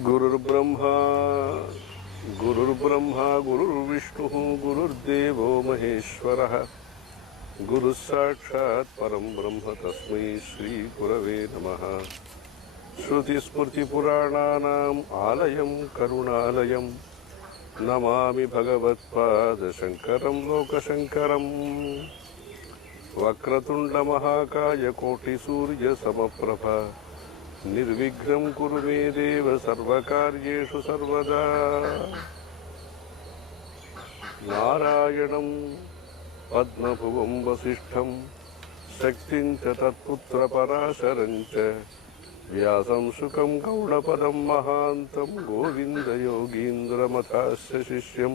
गुरुर्ब्रह्मा गुरुर्विष्णुः गुरुर्देवो महेश्वरः गुरुः साक्षात् परं ब्रह्म तस्मै श्रीगुरवे नमः। श्रुतिस्मृतिपुराणानाम् आलयं करुणालयं नमामि भगवत्पादशङ्करं लोकशङ्करम्। वक्रतुण्डमहाकाय कोटिसूर्यसमप्रभा निर्विघ्नं कुरु मे देव सर्वकार्येषु सर्वदा। नारायणं पद्मभुवं वसिष्ठं शक्तिं च तत्पुत्रपराशरं च व्यासं शुकं गौडपदं महान्तं गोविन्दयोगीन्द्रमथास्य शिष्यं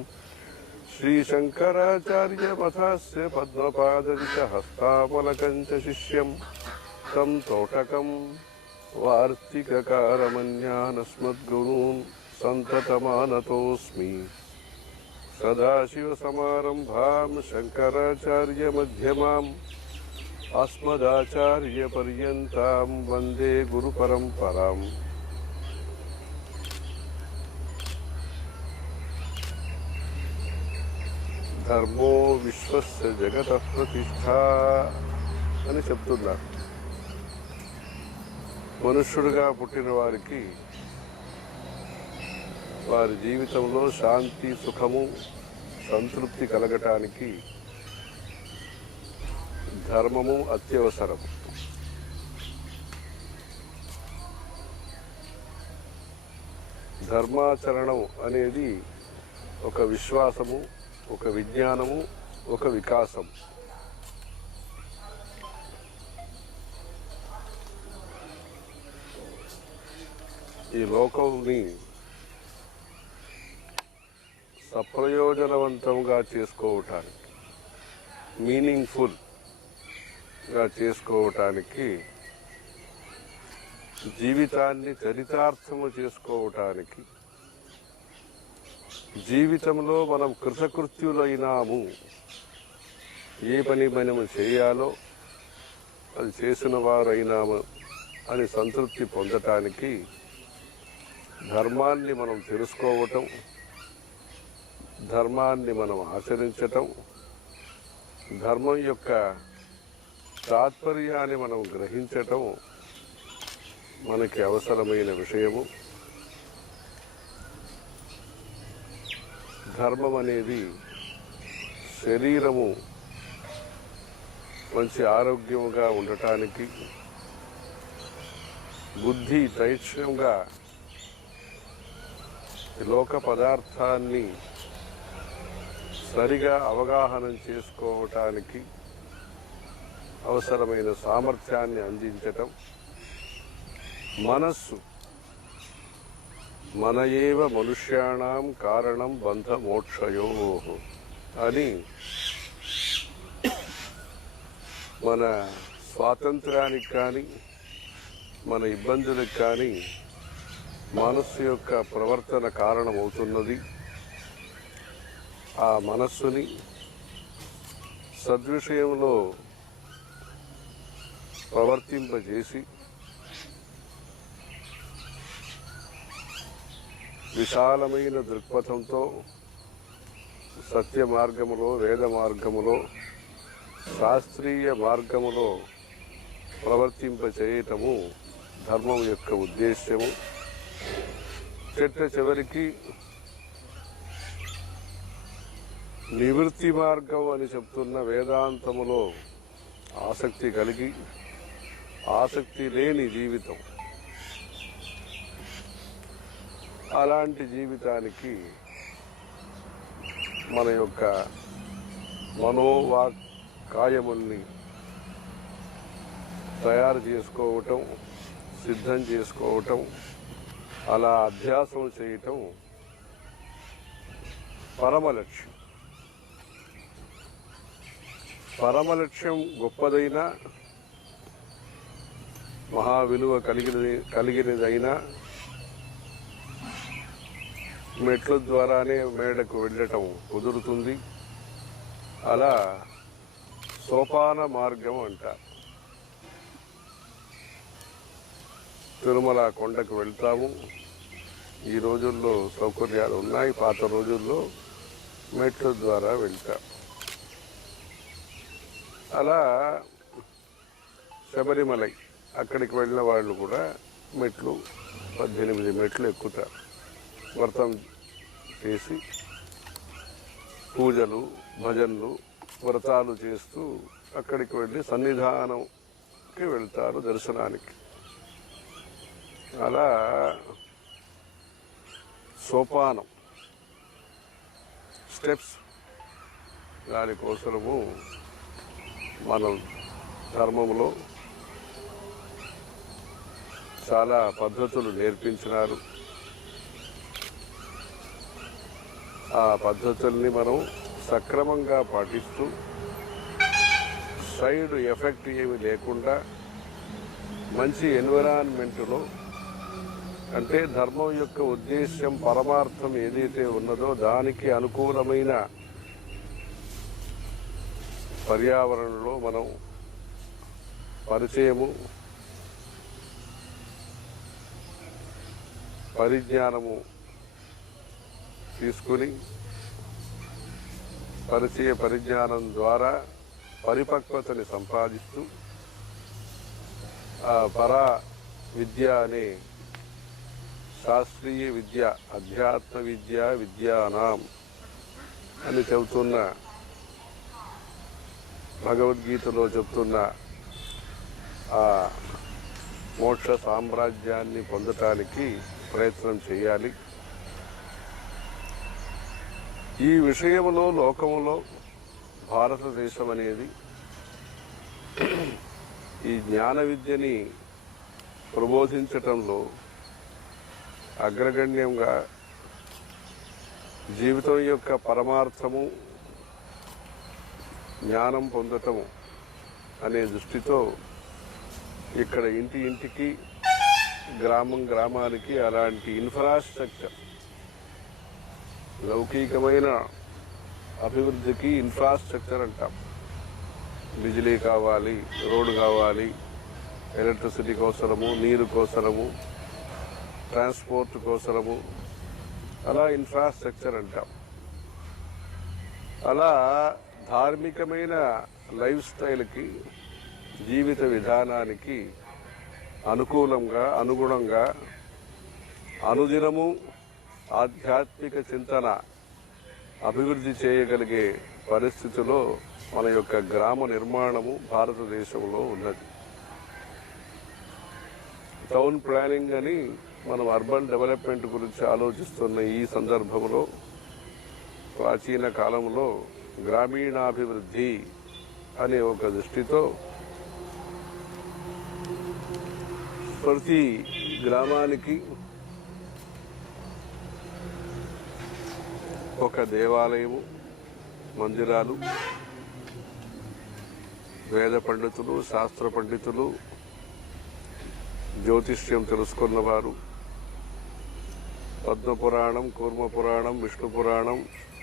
श्रीशङ्कराचार्यमथास्य पद्मपादं च हस्तामलकं च शिष्यं तं तोटकं वार्तिककारमन्यानस्मद्गुरून् सन्ततमानतोऽस्मि। सदाशिवसमारम्भां शङ्कराचार्यमध्यमाम् अस्मदाचार्यपर्यन्तां वन्दे गुरुपरम्पराम्। धर्मो विश्वस्य जगतः प्रतिष्ठा అని చెప్తున్నారు. మనుష్యుడిగా పుట్టిన వారికి వారి జీవితంలో శాంతి, సుఖము, సంతృప్తి కలగటానికి ధర్మము అత్యవసరం. ధర్మాచరణం అనేది ఒక విశ్వాసము, ఒక విజ్ఞానము, ఒక వికాసం. ఈ లోకంని సప్రయోజనవంతంగా చేసుకోవటానికి, మీనింగ్ఫుల్గా చేసుకోవటానికి, జీవితాన్ని చరితార్థము చేసుకోవటానికి, జీవితంలో మనం కృతకృత్యులైనాము, ఏ పని మనము చేయాలో అది చేసిన వారైనాము అని సంతృప్తి పొందటానికి ధర్మాన్ని మనం తెలుసుకోవటం, ధర్మాన్ని మనం ఆచరించటం, ధర్మం యొక్క తాత్పర్యాన్ని మనం గ్రహించటం మనకి అవసరమైన విషయము. ధర్మం అనేది శరీరము మంచి ఆరోగ్యంగా ఉండటానికి, బుద్ధి తైక్షంగా లోక పదార్థాన్ని సరిగా అవగాహన చేసుకోవటానికి అవసరమైన సామర్థ్యాన్ని అందించటం, మనస్సు మన ఏవ మనుష్యాణం కారణం బంధ మోక్షయో అని మన స్వాతంత్ర్యానికి కానీ మన ఇబ్బందులకు కానీ మనస్సు యొక్క ప్రవర్తన కారణమవుతున్నది. ఆ మనస్సుని సద్విషయంలో ప్రవర్తింపజేసి విశాలమైన దృక్పథంతో సత్య మార్గములో, వేద మార్గములో, శాస్త్రీయ మార్గములో ప్రవర్తింపచేయటము ధర్మం యొక్క ఉద్దేశ్యము. చివరికి నివృత్తి మార్గం అని చెప్తున్న వేదాంతములో ఆసక్తి కలిగి, ఆసక్తి లేని జీవితం, అలాంటి జీవితానికి మన యొక్క మనోవాక్కాయముల్ని తయారు చేసుకోవటం, సిద్ధం చేసుకోవటం, అలా అభ్యాసం చేయటం పరమలక్ష్యం. పరమలక్ష్యం గొప్పదైనా, మహావిలువ కలిగినదైనా మెట్ల ద్వారానే మేడకు వెళ్ళటం కుదురుతుంది. అలా సోపాన మార్గం అంటారు. తిరుమల కొండకు వెళ్తాము, ఈ రోజుల్లో సౌకర్యాలు ఉన్నాయి, పాత రోజుల్లో మెట్ల ద్వారా వెళ్తాం. అలా శబరిమలై అక్కడికి వెళ్ళిన వాళ్ళు కూడా మెట్లు 18 మెట్లు ఎక్కుతారు. వ్రతం చేసి పూజలు భజనలు వ్రతాలు చేస్తూ అక్కడికి వెళ్ళి సన్నిధానంకి వెళ్తారు దర్శనానికి. అలా సోపానం స్టెప్స్ దానికోసము మనం ధర్మంలో చాలా పద్ధతులు నేర్పించినారు. ఆ పద్ధతుల్ని మనం సక్రమంగా పాటిస్తూ సైడ్ ఎఫెక్ట్ ఏమి లేకుండా మంచి ఎన్విరాన్మెంట్లో, అంటే ధర్మం యొక్క ఉద్దేశ్యం పరమార్థం ఏదైతే ఉన్నదో దానికి అనుకూలమైన పర్యావరణంలో మనం పరిచయము పరిజ్ఞానము తీసుకుని పరిజ్ఞానం ద్వారా పరిపక్వతని సంపాదిస్తూ ఆ పరా విద్య అనే శాస్త్రీయ విద్య, అధ్యాత్మ విద్య విద్యానాం అని చెబుతున్న భగవద్గీతలో చెప్తున్న ఆ మోక్ష సామ్రాజ్యాన్ని పొందటానికి ప్రయత్నం చేయాలి. ఈ విషయంలో లోకములో భారతదేశం అనేది ఈ జ్ఞాన విద్యని ప్రబోధించటంలో అగ్రగణ్యంగా జీవితం యొక్క పరమార్థము జ్ఞానం పొందటము అనే దృష్టితో ఇక్కడ ఇంటి ఇంటికి గ్రామం గ్రామానికి అలాంటి ఇన్ఫ్రాస్ట్రక్చర్, లౌకికమైన అభివృద్ధికి ఇన్ఫ్రాస్ట్రక్చర్ అంటాం. బిజిలీ కావాలి, రోడ్డు కావాలి, ఎలక్ట్రిసిటీ కోసరము, నీరు కోసరము, ట్రాన్స్పోర్ట్ కోసరము, అలా ఇన్ఫ్రాస్ట్రక్చర్ అంటాం. అలా ధార్మికమైన లైఫ్ స్టైల్కి, జీవిత విధానానికి అనుకూలంగా అనుగుణంగా అనుదినము ఆధ్యాత్మిక చింతన అభివృద్ధి చేయగలిగే పరిస్థితిలో మన యొక్క గ్రామ నిర్మాణము భారతదేశంలో ఉన్నది. టౌన్ ప్లానింగ్ అని మనం అర్బన్ డెవలప్మెంట్ గురించి ఆలోచిస్తున్న ఈ సందర్భంలో ప్రాచీన కాలంలో గ్రామీణాభివృద్ధి అనే ఒక దృష్టితో ప్రతి గ్రామానికి ఒక దేవాలయము, మందిరాలు, వేద పండితులు, శాస్త్ర పండితులు, జ్యోతిష్యం తెలుసుకున్నవారు, పద్మపురాణం, కూర్మపురాణం, విష్ణు పురాణం,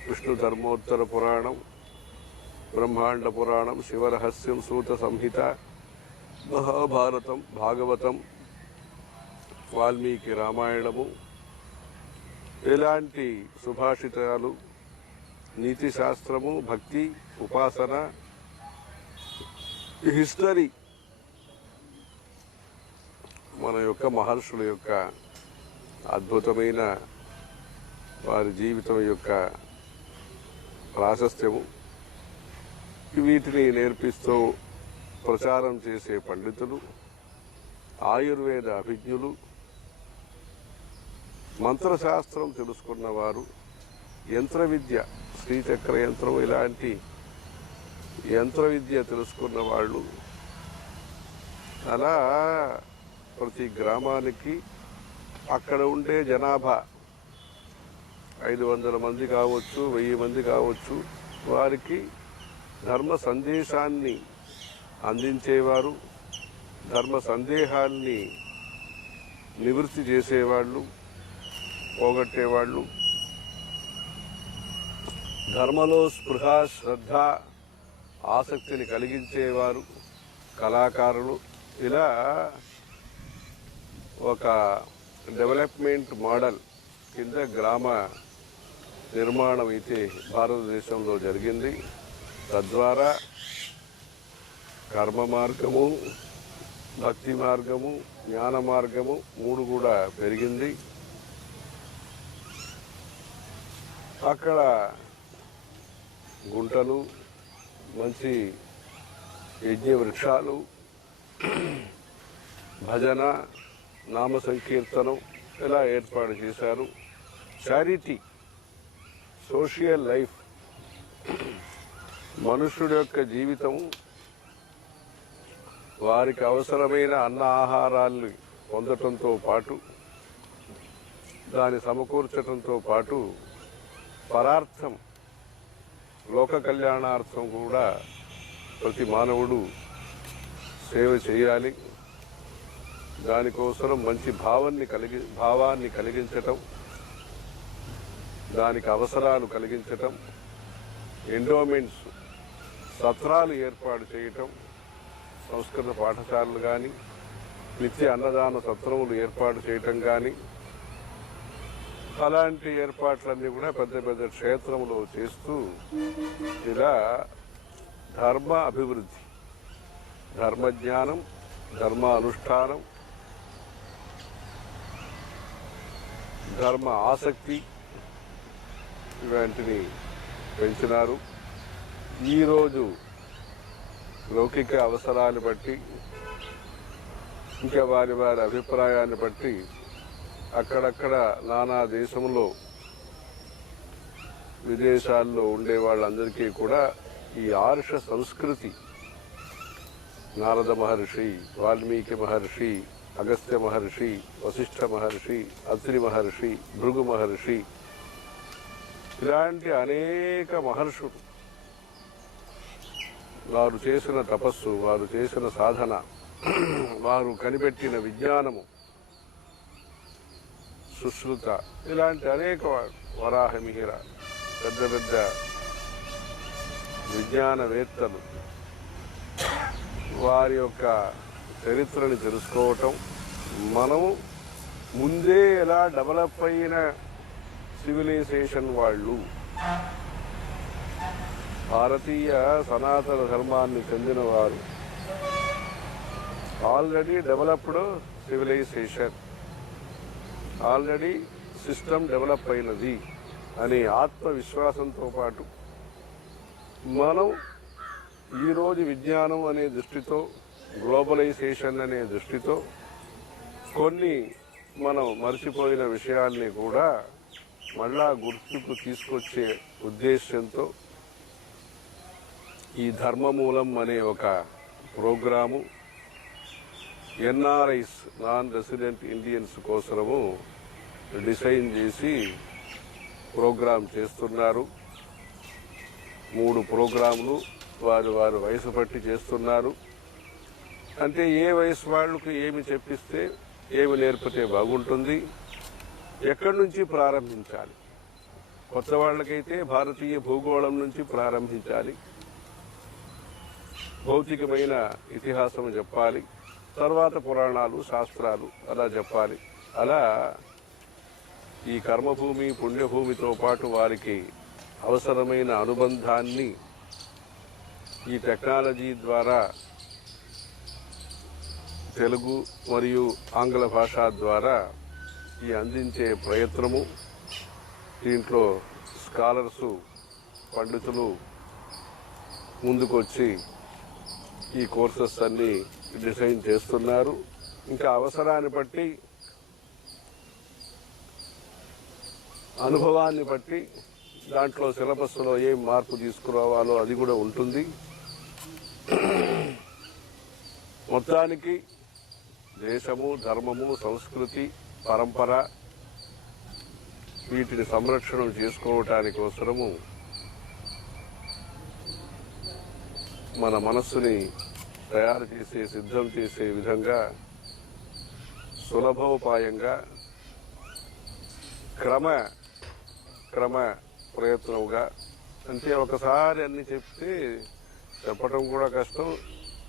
విష్ణు ధర్మోత్తర పురాణం, బ్రహ్మాండ పురాణం, శివరహస్యం, సూత సంహిత, మహాభారతం, భాగవతం, వాల్మీకి రామాయణము, ఇలాంటి సుభాషితాలు, నీతి శాస్త్రము, భక్తి, ఉపాసన, హిస్టరీ, మన యొక్క మహర్షుల యొక్క అద్భుతమైన వారి జీవితం యొక్క ప్రాశస్త్యము, వీటిని నేర్పిస్తూ ప్రచారం చేసే పండితులు, ఆయుర్వేద అభిజ్ఞులు, మంత్రశాస్త్రం తెలుసుకున్నవారు, యంత్ర విద్య, శ్రీచక్ర యంత్రం ఇలాంటి యంత్ర విద్య తెలుసుకున్న వాళ్ళు, అలా ప్రతి గ్రామానికి అక్కడ ఉండే జనాభా 500 మంది కావచ్చు, 1000 మంది కావచ్చు, వారికి ధర్మ సందేశాన్ని అందించేవారు, ధర్మ సందేహాల్ని నివృత్తి చేసేవాళ్ళు, పోగొట్టేవాళ్ళు, ధర్మలో స్పృహ, శ్రద్ధ, ఆసక్తిని కలిగించేవారు, కళాకారులు, ఇలా ఒక డెవలప్మెంట్ మోడల్ కింద గ్రామ నిర్మాణం అయితే భారతదేశంలో జరిగింది. తద్వారా కర్మ మార్గము, భక్తి మార్గము, జ్ఞాన మార్గము 3 కూడా పెరిగింది. అక్కడ గుంటలు, మంచి యజ్ఞ వృక్షాలు, భజన, నామ సంకీర్తనం ఇలా ఏర్పాటు చేశారు. చారిటీ, సోషల్ లైఫ్, మనుషుడి యొక్క జీవితం వారికి అవసరమైన అన్న ఆహారాన్ని పొందటంతో పాటు, దాన్ని సమకూర్చడంతో పాటు పరార్థం, లోక కళ్యాణార్థం కూడా ప్రతి మానవుడు సేవ చేయాలి. దానికోసం మంచి భావాన్ని కలిగించటం, దానికి అవసరాలు కలిగించటం, ఎండోమెంట్స్, సత్రాలు ఏర్పాటు చేయటం, సంస్కృత పాఠశాలలు కానీ, నిత్య అన్నదాన సత్రములు ఏర్పాటు చేయటం కానీ, అలాంటి ఏర్పాట్లన్నీ కూడా పెద్ద పెద్ద క్షేత్రములో చేస్తూ ఇలా ధర్మ అభివృద్ధి, ధర్మజ్ఞానం, ధర్మ అనుష్ఠానం, ధర్మ ఆసక్తి ఇలాంటిని పెంచినారు. ఈరోజు లౌకిక అవసరాన్ని బట్టి, ఇంకా వారి వారి అభిప్రాయాన్ని బట్టి అక్కడక్కడ నానా దేశంలో, విదేశాల్లో ఉండే వాళ్ళందరికీ కూడా ఈ ఆర్ష సంస్కృతి, నారద మహర్షి, వాల్మీకి మహర్షి, అగస్త్య మహర్షి, వశిష్ఠ మహర్షి, అత్రి మహర్షి, భృగు మహర్షి, ఇలాంటి అనేక మహర్షులు వారు చేసిన తపస్సు, వారు చేసిన సాధన, వారు కనిపెట్టిన విజ్ఞానము, సుశ్రుత, ఇలాంటి అనేక వరాహమిహిర పెద్ద పెద్ద విజ్ఞానవేత్తలు వారి యొక్క చరిత్రని తెలుసుకోవటం, మనము ముందే ఎలా డెవలప్ అయిన సివిలైజేషన్ వాళ్ళు, భారతీయ సనాతన ధర్మాన్ని చెందిన వారు, already developed civilization, already system develop అయినది అనే ఆత్మవిశ్వాసంతో పాటు మనం ఈరోజు విజ్ఞానం అనే దృష్టితో, గ్లోబలైజేషన్ అనే దృష్టితో కొన్ని మనం మర్చిపోయిన విషయాల్ని కూడా మళ్ళా గుర్తుకు తీసుకొచ్చే ఉద్దేశంతో ఈ ధర్మమూలం అనే ఒక program NRIs, non resident Indians కోసము డిజైన్ చేసి ప్రోగ్రాం చేస్తున్నారు. 3 ప్రోగ్రాంలు వారు వయసు పట్టి చేస్తున్నారు. అంటే ఏ వయసు వాళ్ళకు ఏమి చెప్పిస్తే, ఏమి నేర్పితే బాగుంటుంది, ఎక్కడి నుంచి ప్రారంభించాలి. కొత్త వాళ్ళకైతే భారతీయ భూగోళం నుంచి ప్రారంభించాలి, భౌతికమైన ఇతిహాసం చెప్పాలి, తర్వాత పురాణాలు, శాస్త్రాలు అలా చెప్పాలి. అలా ఈ కర్మభూమి, పుణ్యభూమితో పాటు వారికి అవసరమైన అనుబంధాన్ని ఈ టెక్నాలజీ ద్వారా తెలుగు మరియు ఆంగ్ల భాష ద్వారా ఈ అందించే ప్రయత్నము, దీంట్లో స్కాలర్సు, పండితులు ముందుకొచ్చి ఈ కోర్సెస్ అన్ని డిజైన్ చేస్తున్నారు. ఇంకా అవసరాన్ని బట్టి, అనుభవాన్ని బట్టి దాంట్లో సిలబస్లో ఏం మార్పు తీసుకురావాలో అది కూడా ఉంటుంది. మొత్తానికి దేశము, ధర్మము, సంస్కృతి, పరంపర వీటిని సంరక్షణ చేసుకోవటానికి అవసరము మన మనస్సుని తయారు చేసే, సిద్ధం చేసే విధంగా సులభోపాయంగా క్రమ ప్రయత్నంగా, అంటే ఒకసారి అన్ని చెప్తే చెప్పటం కూడా కష్టం,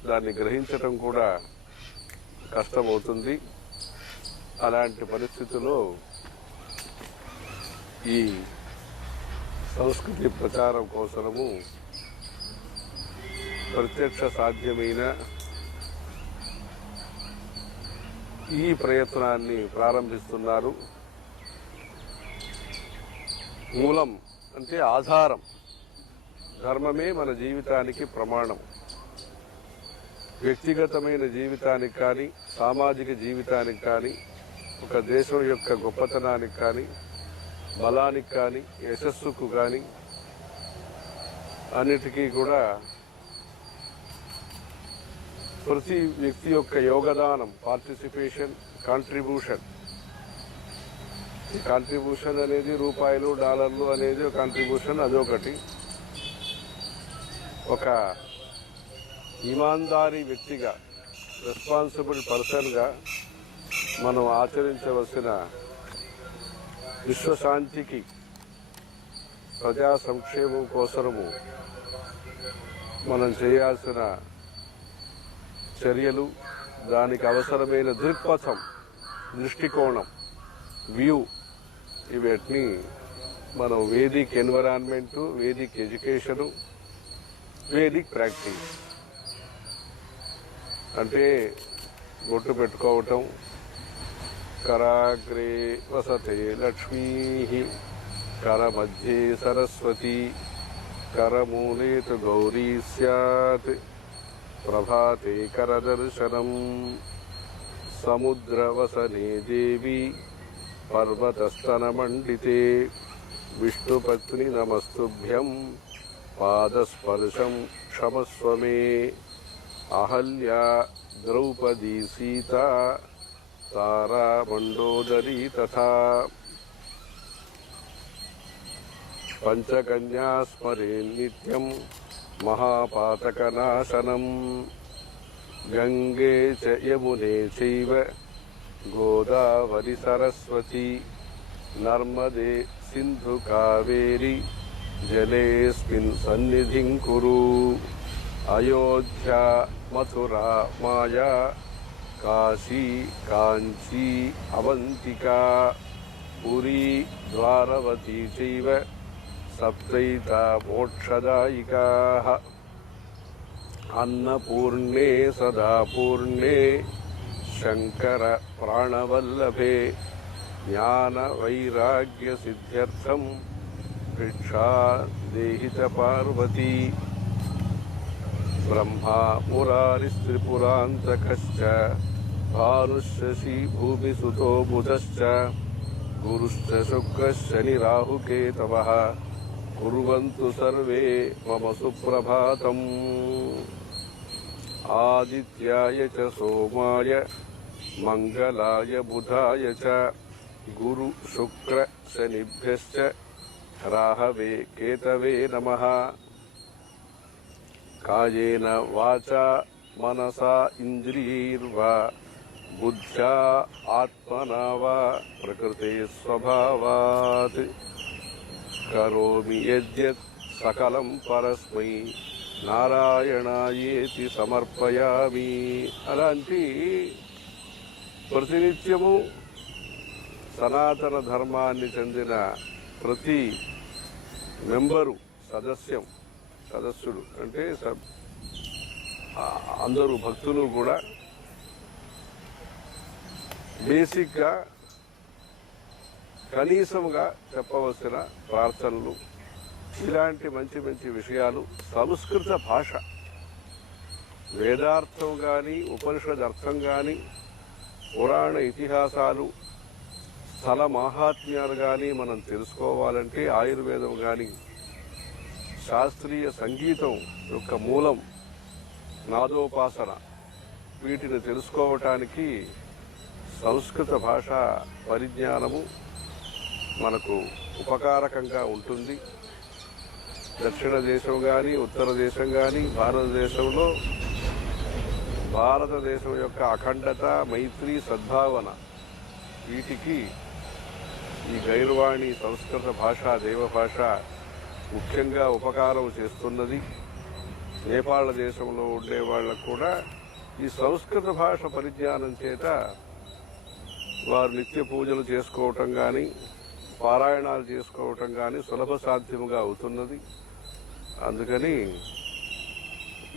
దాన్ని గ్రహించటం కూడా కష్టమవుతుంది. అలాంటి పరిస్థితుల్లో ఈ సంస్కృతి ప్రచారం కోసము ప్రత్యక్ష సాధ్యమైన ఈ ప్రయత్నాన్ని ప్రారంభిస్తున్నారు. మూలం అంటే ఆధారం. ధర్మమే మన జీవితానికి ప్రమాణం. వ్యక్తిగతమైన జీవితానికి కానీ, సామాజిక జీవితానికి కానీ, ఒక దేశం యొక్క గొప్పతనానికి కానీ, బలానికి కానీ, యశస్సుకు కానీ అన్నిటికీ కూడా ప్రతి వ్యక్తి యొక్క యోగదానం, పార్టిసిపేషన్, కాంట్రిబ్యూషన్. ఈ కాంట్రిబ్యూషన్ అనేది రూపాయలు, డాలర్లు అనేది కాంట్రిబ్యూషన్, అదొకటి. ఒక ఇమాందారీ వ్యక్తిగా, రెస్పాన్సిబుల్ పర్సన్గా మనం ఆచరించవలసిన విశ్వశాంతికి, ప్రజా సంక్షేమం కోసము మనం చేయాల్సిన చర్యలు, దానికి అవసరమైన దృక్పథం, దృష్టికోణం, వ్యూ, ఇవన్నీ మనం Vedic environment, Vedic education, Vedic practice. అంటే బొట్టు పెట్టుకోవటం, కరాగ్రే వసతే లక్ష్మీ, కరమధ్యే సరస్వతి, కరమూలే తు గౌరీ స్యాత్, ప్రభాతే కరదర్శనం, సముద్రవసనే దేవి, పర్వతస్తనమండితే, విష్ణుపత్ని నమస్తుభ్యం, పాదస్పర్శం క్షమస్వ మే, అహల్యా ద్రౌపదీ సీతా, తారా మండోదరీ తథా, పంచకన్యా స్మరే నిత్యం, మహాపాతకనాశనం, గంగే చ యమునే చైవ గోదావరి సరస్వతి, నర్మదే సింధు కావేరి జలేస్మిన్ సన్నిధిం కురు, అయోధ్యా మథురా మాయా, కాశీ కాంచీ అవంతికా, పురీ ద్వారవతీ చైవ సప్తైతా మోక్షదాయికాః, అన్నపూర్ణే సదా పూర్ణే, శంకర ప్రాణవల్లభే, జ్ఞాన వైరాగ్య సిద్ధ్యర్థం, భిక్షా దేహిత పార్వతీ, బ్రహ్మా మురారిస్త్రిపురాంతకశ్చ, భానుశశీ భూమిసుతో బుధశ్చ, గురుశ్చ శుక్రశ్చ శనిరాహుకేతవః, కుర్వంతు సర్వే మమ సుప్రభాతం. ఆదిత్యాయ చ సోమాయ మంగళాయ బుధాయ చ, గురు శుక్ర శనిభ్యశ్చ రాహవే కేతవే నమః. కాయేన వాచా మనసా ఇంద్రియైర్వా బుద్ధ్యా ఆత్మనా వా ప్రకృతే స్వభావాత్ కరోమి యద్యత్ సకలం పరస్మై నారాయణాయేతి సమర్పయామి. అలాంటి ప్రతినిత్యము సనాతన ధర్మాన్ని చెందిన ప్రతి మెంబరు, సదస్సుడు అంటే అందరూ భక్తులు కూడా బేసిక్గా కనీసంగా చెప్పవలసిన ప్రార్థనలు, ఇలాంటి మంచి మంచి విషయాలు సంస్కృత భాష, వేదార్థం కానీ, ఉపనిషద్ అర్థం కానీ, పురాణ ఇతిహాసాలు, స్థల మాహాత్మ్యాలు కానీ మనం తెలుసుకోవాలంటే ఆయుర్వేదం కానీ, శాస్త్రీయ సంగీతం యొక్క మూలం నాదోపాసన, వీటిని తెలుసుకోవటానికి సంస్కృత భాష పరిజ్ఞానము మనకు ఉపకారకంగా ఉంటుంది. దక్షిణ దేశం కానీ, ఉత్తర దేశం కానీ, భారతదేశంలో భారతదేశం యొక్క అఖండత, మైత్రి, సద్భావన, వీటికి ఈ గైర్వాణి సంస్కృత భాష, దేవభాష ముఖ్యంగా ఉపకారం చేస్తున్నది. నేపాళ దేశంలో ఉండే వాళ్ళకు కూడా ఈ సంస్కృత భాష పరిజ్ఞానం చేత వారు నిత్య పూజలు చేసుకోవటం కానీ, పారాయణాలు చేసుకోవటం కానీ సులభ సాధ్యముగా అవుతున్నది. అందుకని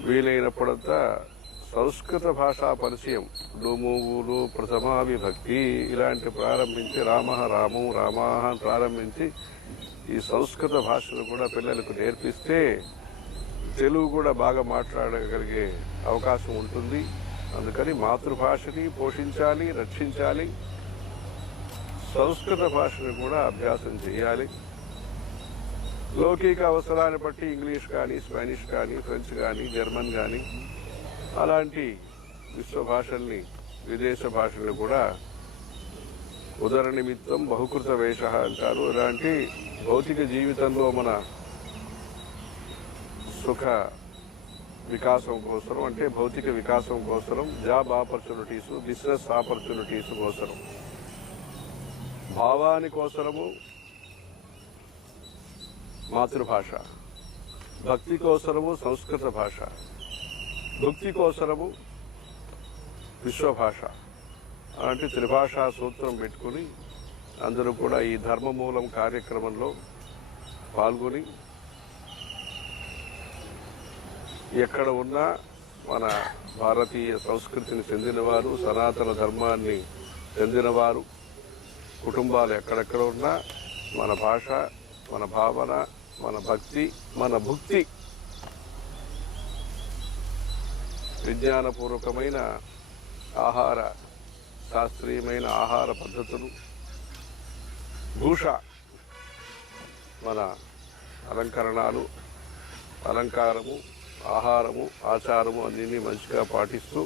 వీలైనప్పుడంతా సంస్కృత భాషా పరిచయం డూమూవులు ప్రథమా విభక్తి ఇలాంటి ప్రారంభించి రామ రామం రామాహ ప్రారంభించి ఈ సంస్కృత భాషను కూడా పిల్లలకు నేర్పిస్తే తెలుగు కూడా బాగా మాట్లాడగలిగే అవకాశం ఉంటుంది. అందుకని మాతృభాషని పోషించాలి, రక్షించాలి. సంస్కృత భాషను కూడా అభ్యాసం చేయాలి. లౌకిక అవసరాన్ని బట్టి ఇంగ్లీష్ కానీ, స్పానిష్ కానీ, ఫ్రెంచ్ కానీ, జర్మన్ కానీ అలాంటి విశ్వ భాషల్ని, విదేశ భాషల్ని కూడా ఉదర నిమిత్తం బహుకృత వేష అంటారు. ఇలాంటి భౌతిక జీవితంలో మన సుఖ వికాసం కోసం, అంటే భౌతిక వికాసం కోసం, జాబ్ ఆపర్చునిటీసు, బిజినెస్ ఆపర్చునిటీస్ కోసరం, భావాని కోసరము మాతృభాష, భక్తి కోసరము సంస్కృత భాష, భక్తి కోసరము విశ్వభాష అలాంటి త్రిభాషా సూత్రం పెట్టుకుని అందరూ కూడా ఈ ధర్మమూలం కార్యక్రమంలో పాల్గొని ఎక్కడ ఉన్నా మన భారతీయ సంస్కృతిని చెందినవారు, సనాతన ధర్మాన్ని చెందినవారు, కుటుంబాలు ఎక్కడెక్కడ ఉన్నా మన భాష, మన భావన, మన భక్తి, మన భుక్తి, విజ్ఞానపూర్వకమైన ఆహార, శాస్త్రీయమైన ఆహార పద్ధతులు, భూష, మన అలంకరణాలు, అలంకారము, ఆహారము, ఆచారము అన్నింటినీ మంచిగా పాటిస్తూ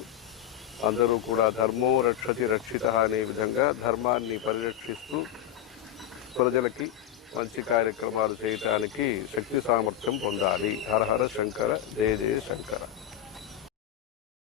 అందరూ కూడా ధర్మో రక్షతి రక్షిత అనే విధంగా ధర్మాన్ని పరిరక్షిస్తూ ప్రజలకి మంచి కార్యక్రమాలు చేయటానికి శక్తి సామర్థ్యం పొందాలి. హర హర శంకర, జయ జయ శంకర.